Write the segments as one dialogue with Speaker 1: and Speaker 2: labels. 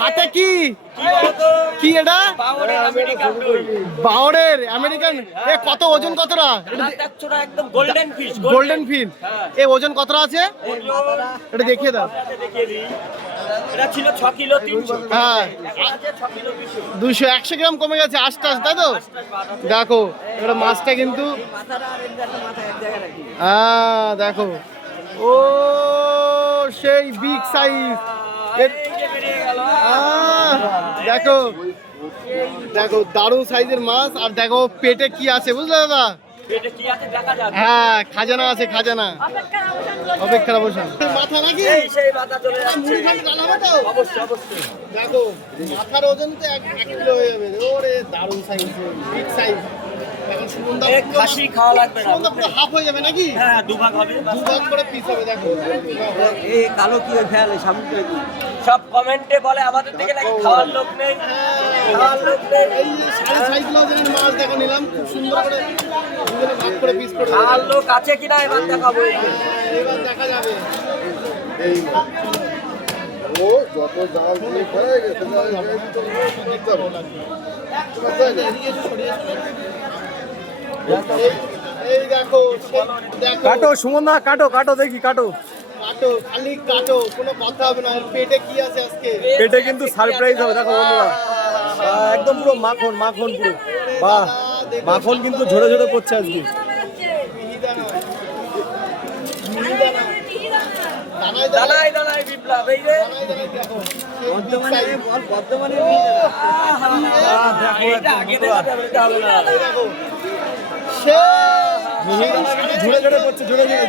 Speaker 1: হাতে কি? কি এটা? বাওরের আমেরিকান। এ কত ওজন কতটা?
Speaker 2: গোল্ডেন
Speaker 1: গোল্ডেন ফিল এ ওজন কতটা আছে? এটা দেখিয়ে দাও। হ্যাঁ।
Speaker 2: দুশো
Speaker 1: দুশো একশো গ্রাম কমে গেছে আস্তে আস্তে তাই তো? দেখো এটা মাছটা কিন্তু হ্যাঁ দেখো। ও সেই বিগ সাইজ দেখো। দেখো দারুণ সাইজের মাছ আর দেখো পেটে কি আছে বুঝলে দাদা?
Speaker 2: পেটে কি আছে দেখা যাবে
Speaker 1: হ্যাঁ খাজানা আছে খাজানা। অপেক্ষার অবসান মাথা নাকি? দেখো মাথার ওজন তো এক এক কিলো হয়ে যাবে। ওরে দারুণ সাইজ বিগ সাইজ
Speaker 2: খাসি খাওয়া লাগবে না।
Speaker 1: পুরো হাফ হয়ে যাবে নাকি?
Speaker 2: হ্যাঁ দুভাগ হবে।
Speaker 1: দু ভাগ করে পিস হবে দেখো।
Speaker 3: এই কালো কি ফেলে সামনে
Speaker 2: সব কমেন্টে বলে আমাদের দিকে নাকি খাওয়ার লোক নেই। খাওয়ার লোক নেই।
Speaker 1: এই সাড়ে ছয় কিলো ওজনের মাছ দেখো নিলাম খুব সুন্দর করে দুজনে ভাগ করে পিস করে
Speaker 2: খাওয়ার লোক আছে কিনা এবার দেখাবো।
Speaker 1: এবার দেখা যাবে।
Speaker 4: ও যত জাল দিয়ে খায় গেছে
Speaker 5: কাটো সুমন দা কাটো কাটো দেখি কাটো
Speaker 1: কাটো খালি কাটো কোনো কথা হবে না পেটে কি আছে আজকে
Speaker 5: পেটে কিন্তু সারপ্রাইজ হবে দেখো বন্ধুরা একদম পুরো মাখন মাখন পুরো বাহ মাখন কিন্তু ঝরে ঝরে পড়ছে আজকে
Speaker 2: দালাই দালাই বিপ্লব এই
Speaker 1: দেখো সেই big
Speaker 3: বর্তমানে
Speaker 1: size।
Speaker 3: বল বর্তমানে
Speaker 2: দেখো এটা আগে দেখাতে এটা হবে না
Speaker 5: পড়ছে ঝরে ঝরে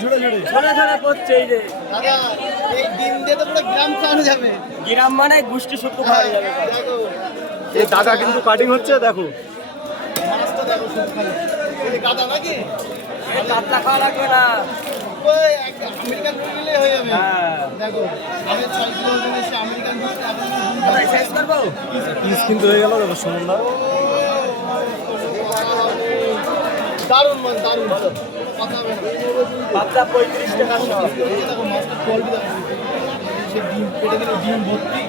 Speaker 5: ঝরে ঝরে
Speaker 2: ঝরে ঝরে পড়ছে এই যে।
Speaker 1: দাদা এই ডিম দিয়ে তো পুরো গ্রাম খাওয়ানো যাবে।
Speaker 2: গ্রাম মানে গুষ্টি শুক্তো খাওয়া যাবে।
Speaker 1: দেখো।
Speaker 5: এই দাদা কিন্তু কাটিং হচ্ছে দেখো।
Speaker 1: মাছটা দেখো গাদা নাকি?
Speaker 2: কাতলা খাওয়া লাগবে না।
Speaker 1: আমেরিকান রুগিলে হয়ে যাবে।
Speaker 2: হ্যাঁ।
Speaker 1: দেখো ছয় কিলো আমেরিকান
Speaker 5: পিস কিন্তু হয়ে গেল দেখো সুমন দা
Speaker 1: দারুণ মাছ দারুণ কোনো কথা হবে না।
Speaker 2: বাচ্চা পঁয়ত্রিশ টাকা শো
Speaker 1: মাছটা কোয়ালিটি সে ডিম পেটে দিলে ডিম ভর্তি।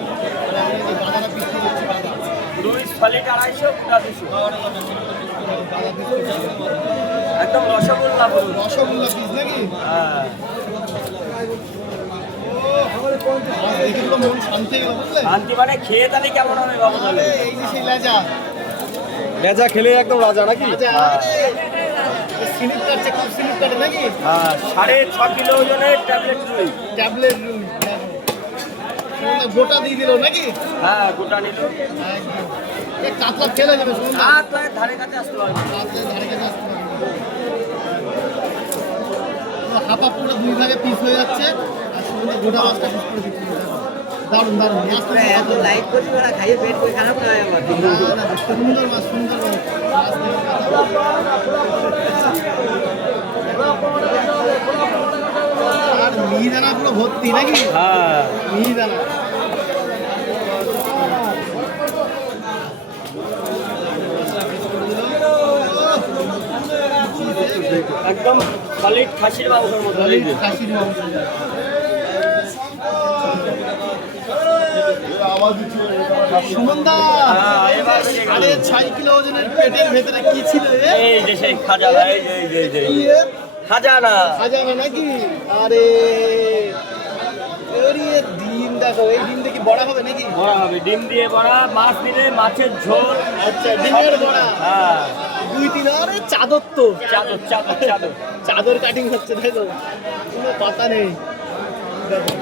Speaker 2: সলিড আড়াইশো গোটা দুশো।
Speaker 1: দিচ্ছি।
Speaker 2: একদম রসগোল্লা বলুন।
Speaker 1: রসগোল্লা পিস নাকি?
Speaker 2: হ্যাঁ।
Speaker 1: শান্তি
Speaker 2: মানে খেয়ে তাহলে কেমন হবে বাবা
Speaker 1: এই যে সেই লেজা।
Speaker 5: লেজা খেলে একদম রাজা নাকি?
Speaker 1: নাকি?
Speaker 2: হ্যাঁ সাড়ে ছ কিলো ওজনের ট্যাবলেট রুই।
Speaker 1: ট্যাবলেট রুই গোটা দিয়ে দিল নাকি?
Speaker 2: হ্যাঁ গোটা নিল।
Speaker 1: এই কাতলা ফেলে যাবে
Speaker 2: ধারে কাছে আসতে পারবে
Speaker 1: কাতলা ধারে কাছে আসতে পারবে পুরো হাফা পুরো দুই ভাগে পিস হয়ে যাচ্ছে। আর গোটা মাছটা পিস করে দিচ্ছে। দেখো। দারুণ দারুণ নিয়ে আসতে হবে।
Speaker 3: এত লাইট করি ওরা খাইয়ে পেট করে খারাপ না হয় আমার
Speaker 1: না, না, সুন্দর মাছ সুন্দর। আর মিহিদানা পুরো ভর্তি নাকি
Speaker 2: হ্যাঁ
Speaker 1: মিহিদানা
Speaker 2: একদম সলিড খাসির মাংসের মতো
Speaker 1: খাসির মাংস সুমনদা
Speaker 2: হ্যাঁ।
Speaker 1: সাড়ে ছয় কিলো ওজনের পেটের ভেতরে কি ছিল?
Speaker 2: এই যে সেই খাজানা এই যে এই যে এই যে।
Speaker 1: কি এ?
Speaker 2: খাজানা।
Speaker 1: খাজানা নাকি? আরে ডিম দেখো এই ডিম দেখি বড় হবে নাকি?
Speaker 2: বড়া হবে ডিম দিয়ে বড়া মাছ দিলে মাছের ঝোল।
Speaker 1: আচ্ছা ডিমের বড়া।
Speaker 2: হ্যাঁ।
Speaker 1: দুই তিন আরে চাদর তো।
Speaker 2: চাদর চাদর চাদর।
Speaker 1: চাদর কাটিং হচ্ছে তো কোনো পাতা নেই। দেখো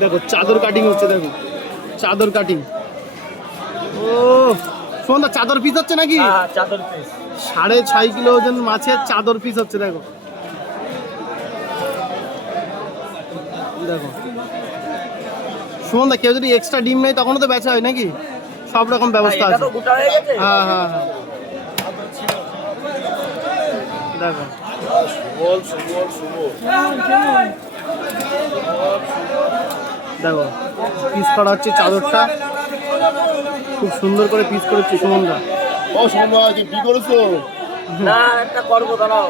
Speaker 1: দেখো চাদর কাটিং হচ্ছে দেখো। চাদর কাটিং ও শোনা চাদর পিস হচ্ছে নাকি?
Speaker 2: হ্যাঁ চাদর পিস
Speaker 1: সাড়ে ছয় কিলো ওজন মাছের চাদর পিস হচ্ছে দেখো। দেখো। সুমন দা কেউ যদি এক্সট্রা ডিম নেয় তখনও তো বেচা হয় নাকি? সব রকম ব্যবস্থা
Speaker 2: এটা
Speaker 1: আছে।
Speaker 2: তো গোটা হয়ে গেছে?
Speaker 1: হ্যাঁ হ্যাঁ হ্যাঁ। দেখো।
Speaker 4: সুবল সুবল সুবল
Speaker 1: দেখো পিস করা হচ্ছে চাদরটা। খুব সুন্দর করে পিস করেছে সুমনরা
Speaker 4: ও সুমন আজকে কি করেছ
Speaker 2: না একটা করব দাঁড়াও।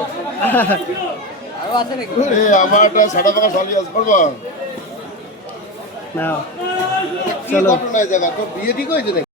Speaker 4: আমার একটা সাদা পাকা শালি আছে করবা?
Speaker 1: না
Speaker 4: কি
Speaker 1: চলো।
Speaker 4: বিয়ে ঠিক হয়েছে